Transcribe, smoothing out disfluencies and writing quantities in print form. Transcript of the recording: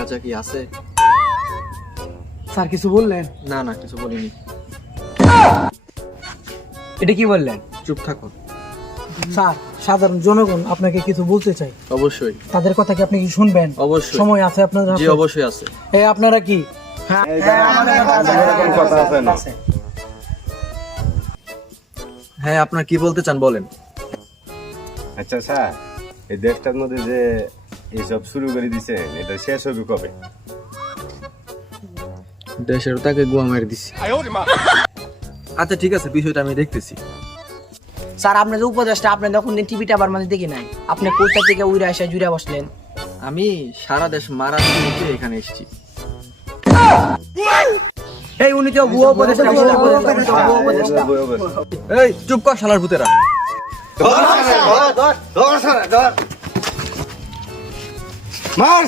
কাজা কি আছে? স্যার কিছু বললেন? না না, কিছু বলিনি। এটা কি বললেন? চুপ থাকো। স্যার, সাধারণ জনগণ আপনাকে কিছু বলতে চাই। অবশ্যই তাদের কথা কি আপনি কি শুনবেন? অবশ্যই। সময় আছে আপনাদের জি হাতে? অবশ্যই আছে। এই আপনারা কি? হ্যাঁ, আপনার কি বলতে চান বলেন। আচ্ছা স্যার, এই দেশটার মধ্যে যে এইসব শুরু করে দিছেন, এটা শেষ হবে কবে? দেশের তাকে গুয়া মারি দিছি। আচ্ছা ঠিক আছে, বিষয়টা আমি দেখতেছি। স্যার আপনার যে উপদেশটা আপনি তখন দিন টিভিটা আবার মাঝে দেখি নাই, আপনি কোথা থেকে উইরা এসে জুড়ে বসলেন। আমি সারা দেশ মারা দিতে এখানে এসেছি। এই উনি তো ভুয়া উপদেশটা দিলেন, ভুয়া উপদেশটা। এই চুপ কর শালার ভূতেরা। মার